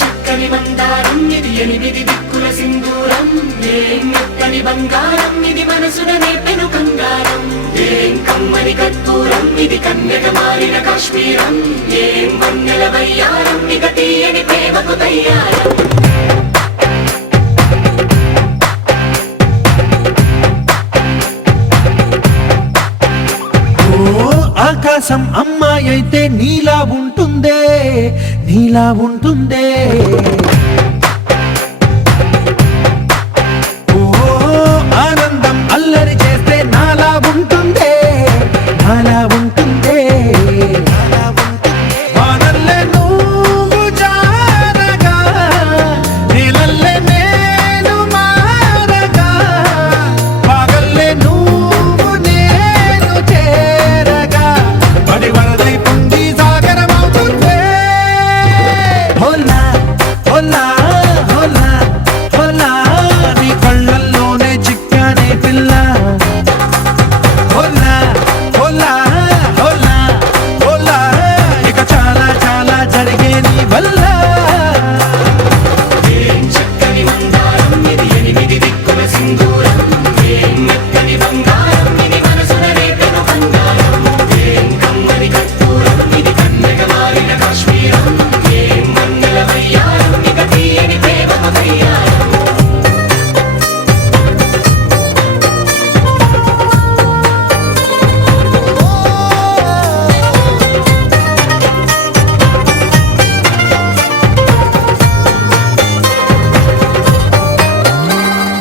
చక్కని మందారం ఇది ఎనిమిది దిక్కుల సింధూరం ఏం మెత్తని బంగారం ఇది మనసున నేపెను కంగారం ఏం కమ్మని కర్పూరం ఇది కన్యక మారిన కాశ్మీరం ఏం వన్నెల వయ్యారం ఇక తీయని ప్రేమకు తయ్యారం ఆకాశం అమ్మాయి అయితే నీలా ఉంటుందే నీలా ఉంటుందే ఓ ఆనందం అల్లరి చేస్తే నాలా ఉంటుందే నాలా ఉంటుందే వానల్లే నువ్వు జారగా నీలల్లే నేను మారగా పగల్లే నువ్వు నేను చేరగా పడి వరదై పొంగి సాగరమవుతుందే హోలా హోలా హోలా హోలా నీ కళ్ళల్లోనే చిక్కానే పిల్ల హోలా హోలా హోలా హోలా ఇక చాలా చాలా జరిగే నీ వల్ల ఏం చక్కని మందారం ఇది ఎనిమిది దిక్కుల సింధూరం ఏం మెత్తని బంగారం ఇది మనసున నేపెను కంగారం ఏం కమ్మని కర్పూరం ఇది కన్యక మారిన కాశ్మీరం ఏం వన్నెల వయ్యారం ఇక తీయని ప్రేమకు తయ్యారం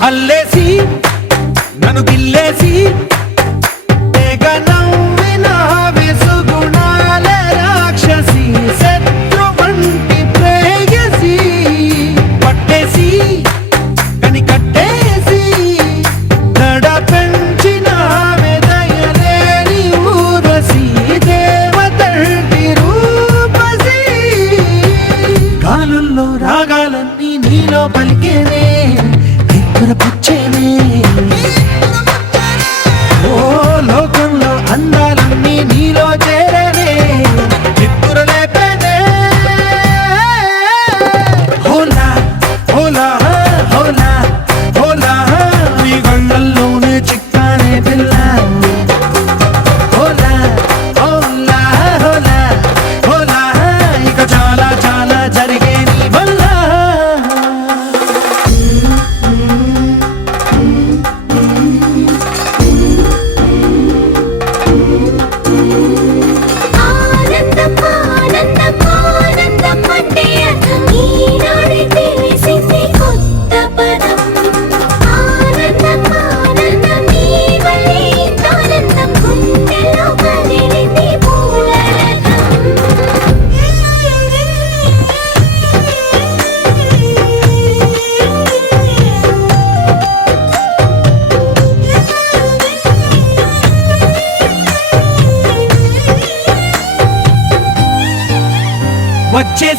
అల్లేసి నన్ను గిల్లేసి తెగ నవ్విన విసుగుణాల రాక్షసి శత్రు వంటి ప్రేయసి పట్టేసి కని కట్టేసి దడ పెంచిన దయలేని ఊరసి దేవతంటి రూపసి గాలుల్లో రాగాలన్నీ నీలో పలికేనే పుచ్చేనే ఓ లోకంలో అందాలన్నీ నీలో చేరనే నిద్దురలేపేనే హోలా హోలా హోలా హోలా నీ కళ్ళల్లోనే చిక్కానే పిల్ల హోలా హోలా హోలా హోలా ఇక చాలా చాలా జరిగే నీ వల్ల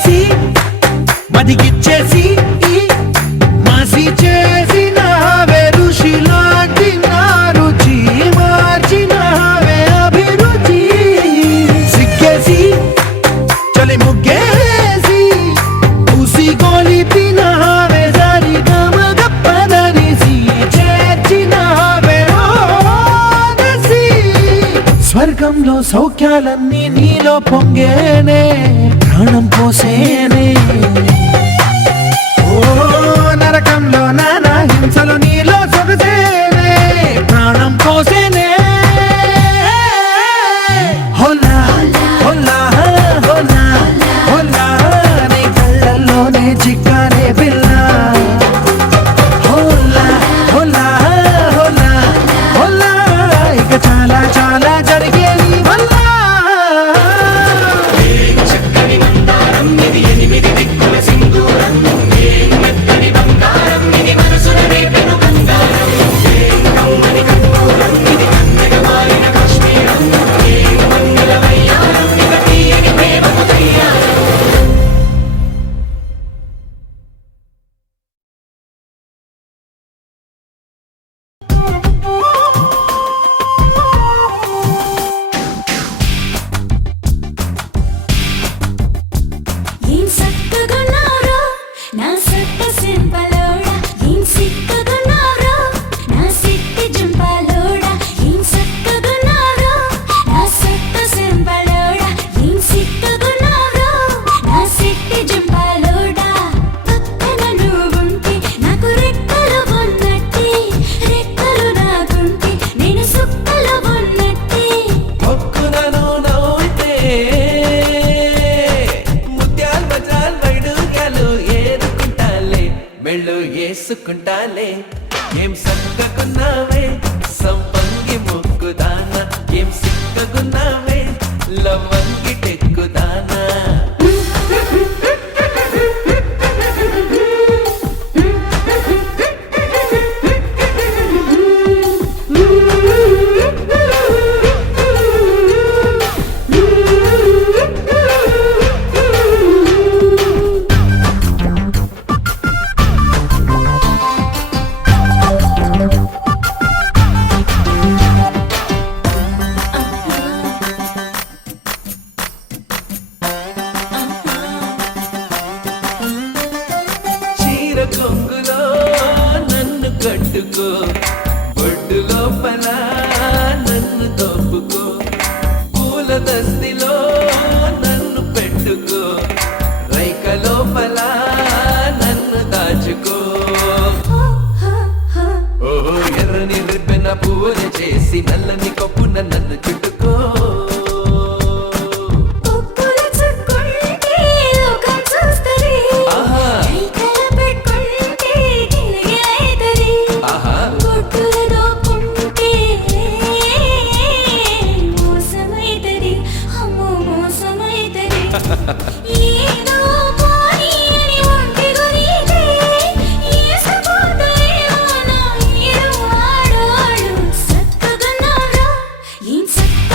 చేసి మదిగిచ్చేసి మాసి చేసినావే ఋషిలాంటి నా రుచి మార్చినావే అభిరుచి సిక్కేసి చలి ముగ్గేసి పూసి గోలిపినావే సరి గమ గప్పదనిసి చేర్చినావే ఓదసి స్వర్గంలో సౌఖ్యాలన్నీ నీలో పొంగేనే ప్రాణం పోసేనే ఓ నరకంలో నానా హింసలు నీలో సొగసేనే ప్రాణం పోసేనే హోలా హోలా హోలా హోలా నీ కళ్ళల్లోనే చిక్కానే పిల్ల హోలా హోలా హోలా హోలా ఇక చాలా చాలా జరిగే నీ వల్ల చక్కని మందారం ఇది ఎనిమిది దిక్కుల సింధూరం ఏం మెత్తని బంగారం ఇది మనసున రేపెను బంగారం ఏం కమ్మని కర్పూరం ఇది కన్నెగ మారిన కాశ్మీరం ఏం మంగళ వయ్యారం ఇక తీయని ప్రేమకు తయ్యారం ఏం సక్కగున్నారో నా సట్ట సింపలోడా ఏం సిక్కగున్నారో నా సిట్టి జుంపాలోడా ఏం సక్కగున్నారో నా సట్ట సింపలోడా ఏం సిక్కగున్నారో నా సిట్టి జుంపాలోడా పక్కన నువ్వుంటే నాకు రెక్కలు ఉన్నట్టే రెక్కలు నాకుంటే నేను సుక్కలు ఉన్నట్టే ఒక్కునను నవ్వుతే ముత్యాలు బజాలు వైడుకలు ఏరుకుంటాలే మెళ్ళు వేసుకుంటాలే ఏం సక్కకున్నావే సంపంగి ముక్కుదానా ఏం సిక్కకున్నావే లవంగి టెక్కుదానా చీర కొంగులో నన్ను కట్టుకో బొడ్డు లోపల నన్ను తోపుకో పూల దస్తిలో నన్ను పెట్టుకో రైక లోపల నన్ను దాచుకో ఓహో ఎర్రని రిబ్బెన పువ్వులు చేసి నల్లని కప్పున నన్ను చుట్టుకో పొక్కుల చుక్కుంటే లోకం చూస్తది ఆహా. రైకల పెట్టుకుంటే గిలిగిలైతది ఆహా. బొట్టుల దోపుంటే మోసమైతది అమ్మో మోసమైతది ఏదో పోనీ అని ఒంటి గురితే ఏసపోతాయేమో నా ఈడు ఆడు సక్కగున్నారో ఏం సక్క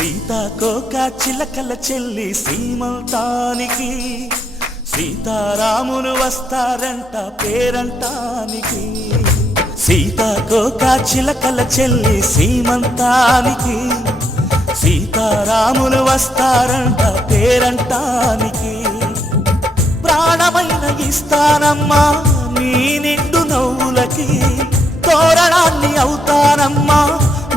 సీతాకోక చిలకల చెల్లి సీమంతానికి సీతారాములు వస్తారంట పేరంటానికి సీతాకోక చిలకల చెల్లి సీమంతానికి సీతారాములు వస్తారంట పేరంటానికి ప్రాణమైన ఇస్తానమ్మా నీ నిండు నవ్వులకి తోరణాన్ని అవుతానమ్మా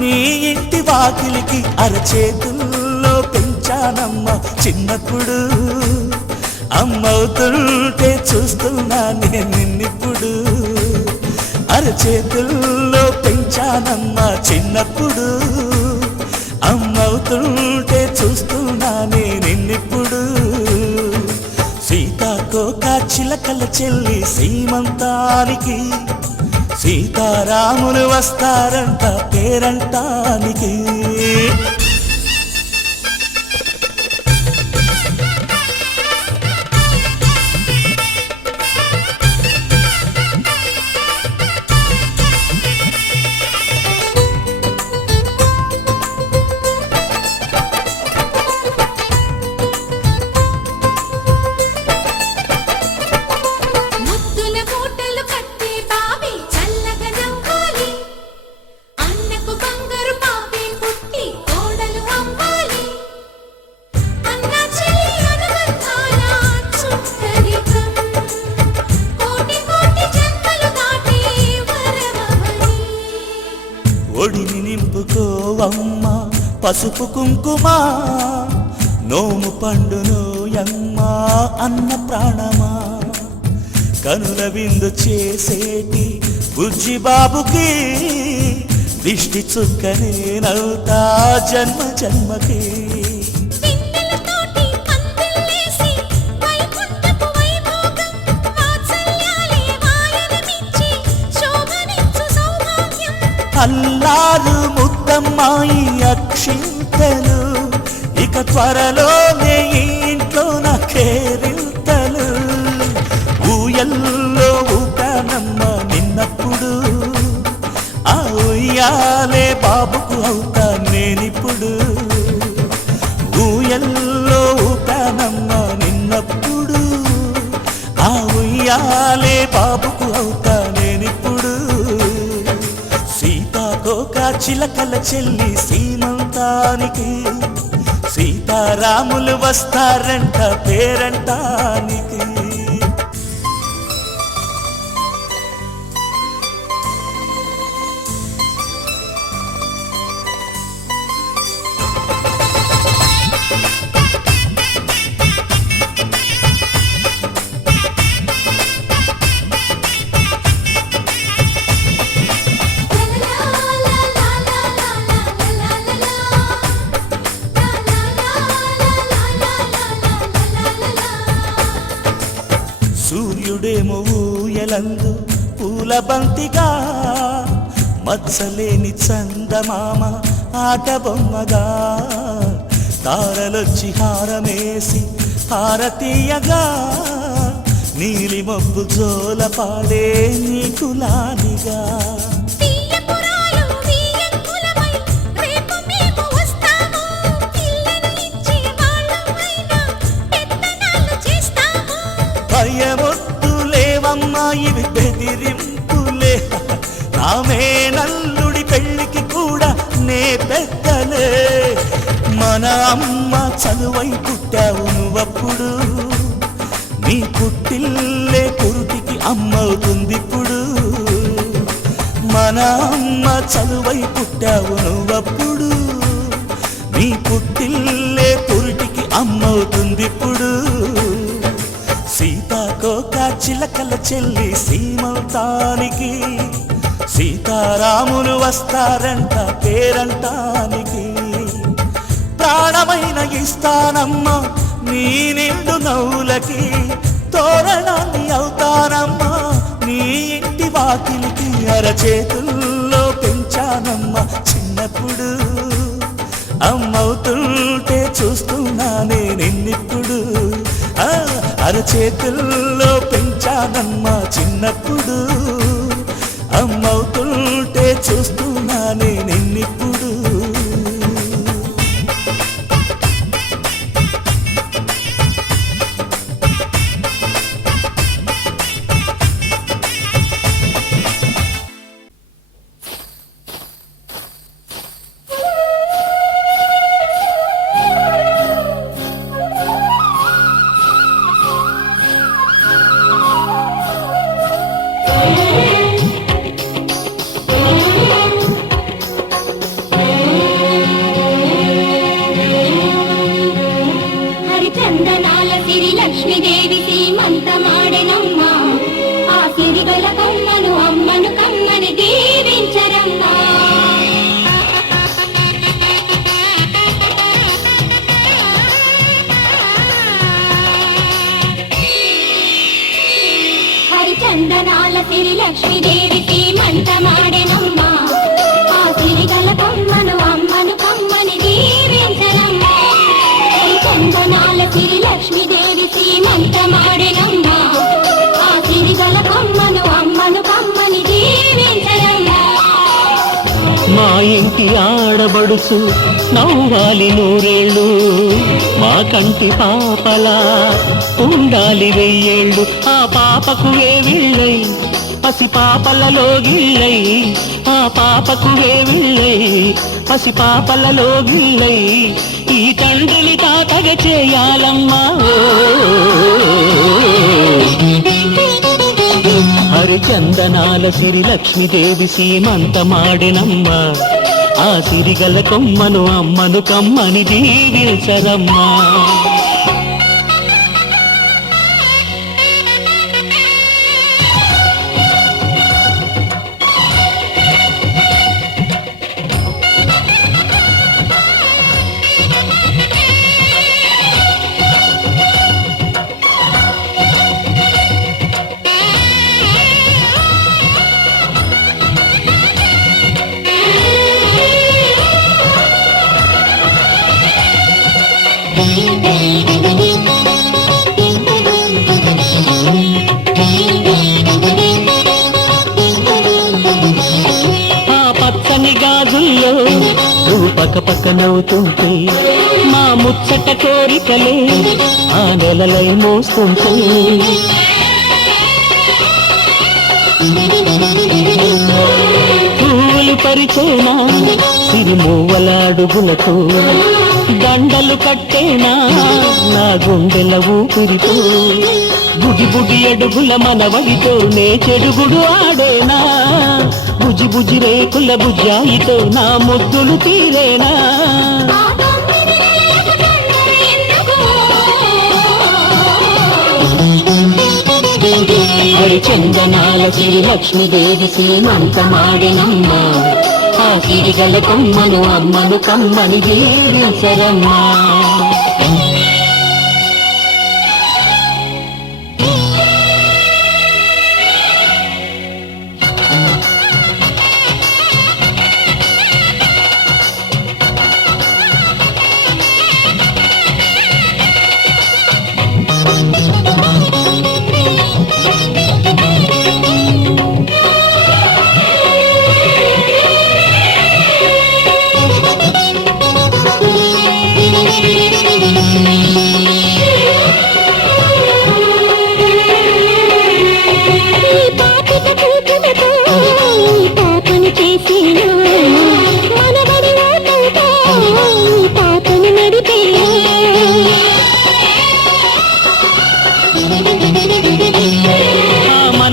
నీ ఇంటి వాకిలికి అరచేతుల్లో పెంచానమ్మా చిన్నప్పుడు అమ్మవుతుంటే చూస్తున్నా నేను నిన్నిప్పుడు అరచేతుల్లో పెంచానమ్మా చిన్నప్పుడు అమ్మవుతుంటే చూస్తున్నా నేను నిన్నిప్పుడు సీతాకోక చిలకల చెల్లి సీమంతానికి సీతారాములు వస్తారంట పేరంటానికి ముద్దుల మూటలు కట్టి బావి చల్లగా నవ్వాలి అన్నకు బంగారు పాపే పుట్టి కోడలు అవ్వాలి అన్న చెల్లి అనుబంధాల చుట్టరికం కోటి కోటి జన్మలు దాటి వరమవని ఒడిని నింపుకోవమ్మ పసుపు కుంకుమ నోము పండునోయమ్మ అన్న ప్రాణమా కనుల విందు చేసేటి బుజ్జి బాబుకి దిష్టి చుక్కనేనవుతా జన్మ జన్మకి పిన్నెలతోటి పందిళ్ళేసి వైకుంఠపు వైభోగం వాత్సల్యాలే వాయనమిచ్చి శోభనిచ్చు సౌభాగ్యం అల్లారు ముద్దమ్మాయి అక్షింతలు ఇక త్వరలోనే ఇంట్లో నా కేరింతలు ఊయల్లో ఊపానమ్మ నిన్నప్పుడు ఆ ఉయ్యాలే బాబుకు అవుతా నేనిప్పుడు ఊయల్లో ఊపానమ్మ నిన్నప్పుడు ఆ ఉయ్యాలే బాబుకు అవుతా నేనిప్పుడు సీతాకోక చిలకల చెల్లి సీమంతానికి సీతారాములు వస్తారంట పేరంటానికి సూర్యుడేమో ఊయలందు పూల బంతిగా మచ్చలేని చందమామ ఆట బొమ్మగా తారలొచ్చి హారమేసి హారతీయగా నీలి మబ్బు జోల పాడే నీకులానిగా తీయపురాలు వీయంకులమై రేపు మేము వస్తాము పిల్లను ఇచ్చి వాళ్ళమైనా పెత్తనాలు చేస్తాము భయమొద్దులేవమ్మా ఇవి బెదిరింపులే నామే నల్లుడి పెళ్ళికి కూడా నే పెద్దలే మన అమ్మ చదువై పుట్టావు నువ్వప్పుడు నీ పుట్టిల్లే పురుటికి అమ్మవుతుందిప్పుడు మన అమ్మ చదువై పుట్టావు నువ్వప్పుడు నీ పుట్టిల్లే పురుటికి అమ్మవుతుందిప్పుడు సీతాకోక చిలకల చెల్లి సీమంతానికి సీతారాములు వస్తారంట పేరంటానికి ప్రాణమైన ఇస్తానమ్మా నీ నిండు నవ్వులకి తోరణాన్ని అవుతానమ్మా నీ ఇంటి వాకిలికి అరచేతుల్లో పెంచానమ్మా చిన్నప్పుడు అమ్మవుతుంటే చూస్తున్నానే నిన్నిప్పుడు అరచేతుల్లో పెంచానమ్మా చిన్నప్పుడు అమ్మవుతుంటే చూస్తున్నానే నిన్నిప్పుడు చందనాల సిరి లక్ష్మీదేవి సీమంత మాడెనమ్మ ఆ సిరిగల కొమ్మను అమ్మను కమ్మని దీవించనమ్మ చందనాల సిరి లక్ష్మీదేవి సీమంత మాడెనమ్మ ఆ సిరిగల కొమ్మను అమ్మను కమ్మని దీవించనమ్మ మా ఇంటి ఆడబడుచు నవ్వాలి నూరేళ్ళు మా కంటి పాపలా ఉండాలి వెయ్యేళ్ళు ఆ పాపకు వేవిళ్ళై పసి పాపలలో గిళ్ళై ఆ పాపకు వేవిళ్ళై పసి పాపలలో గిళ్ళై ఈ తండ్రిని తాతగ చేయాలమ్మా హరిచందనాల సిరి లక్ష్మీదేవి సీమంత మాడినమ్మ ఆ సిరిగల కొమ్మను అమ్మను కమ్మని దీవించరమ్మా గాజుల్లో నువ్వు పక్క పక్క నవ్వుతుంటే మా ముచ్చట కోరికలే ఆ నెలలై మోస్తుంటే పూలు పరిచేనా సిరిమూవలాడుగులతో దండలు కట్టేనా నా గుండెల ఊపిరితో బుడి బుడి అడుగుల మనవడితో నే చెడుగుడు ఆడేనా బుజి బుజి రేకుల బుజ్జాయితో నా ముద్దులు తీరేనా హరిచందనాల సిరి లక్ష్మీదేవి సీమంత మాడినమ్మ ఆ సిరిగల కొమ్మను అమ్మను కమ్మని దీవించరమ్మా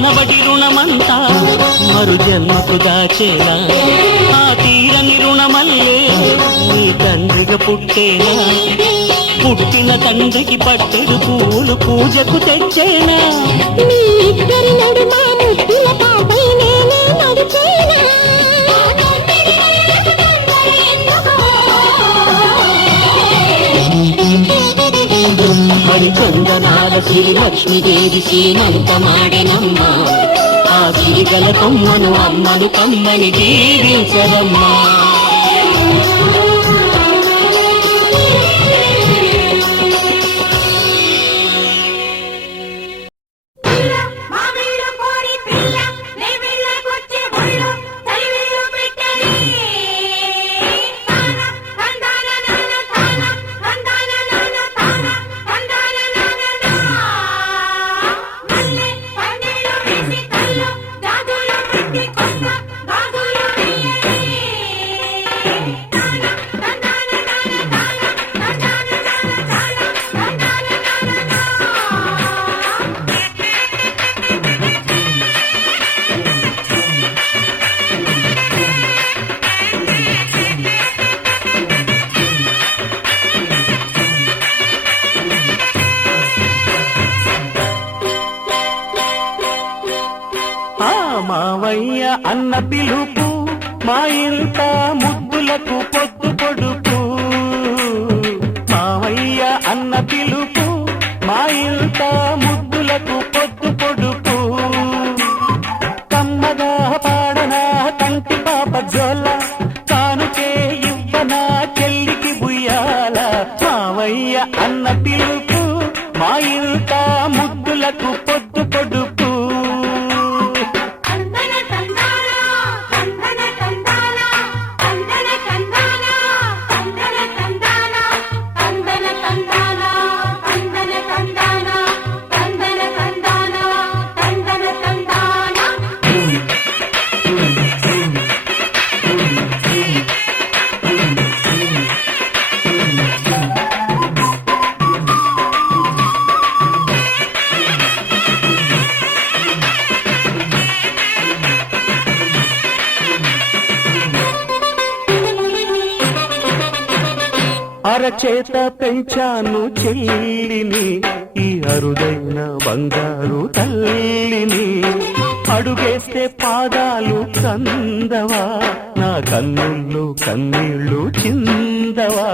మనవడి రుణమంతా మరు జన్మకు దాచేనా ఆ తీరని రుణమల్లే నీ తండ్రిగా పుట్టేనా పుట్టిన తండ్రికి పట్టెడు పూలు పూజకు తెచ్చేనా మీ ఇద్దరి నడుమ ముద్దుల పాపై నేనే నడిచేనా హరిచందనాల సిరి లక్ష్మీదేవి సీమంత మాడినమ్మ ఆ సిరిగల కొమ్మను అమ్మను కమ్మని దీవించరమ్మా మావయ్య అన్న పిలుపు మా ఇంట ముద్దులకు పొత్తు పొడుపు మావయ్య అన్న పిలుపు మా ఇంట ముద్దులకు పొత్తు పొడుపు మావయ్య అన్న పిలుపు మా ఇంట ముద్దులకు పొద్దు పొడుపు తందన తందాన తందన తందాన తందన తందాన తందన తందాన తందన తందాన తందన తందాన తందన తందాన తందన తందాన అరచేత పెంచాను చెల్లిని ఈ అరుదైన బంగారు తల్లిని అడుగేస్తే పాదాలు కందవా నా కన్నుల్లో కన్నీళ్ళు చిందవా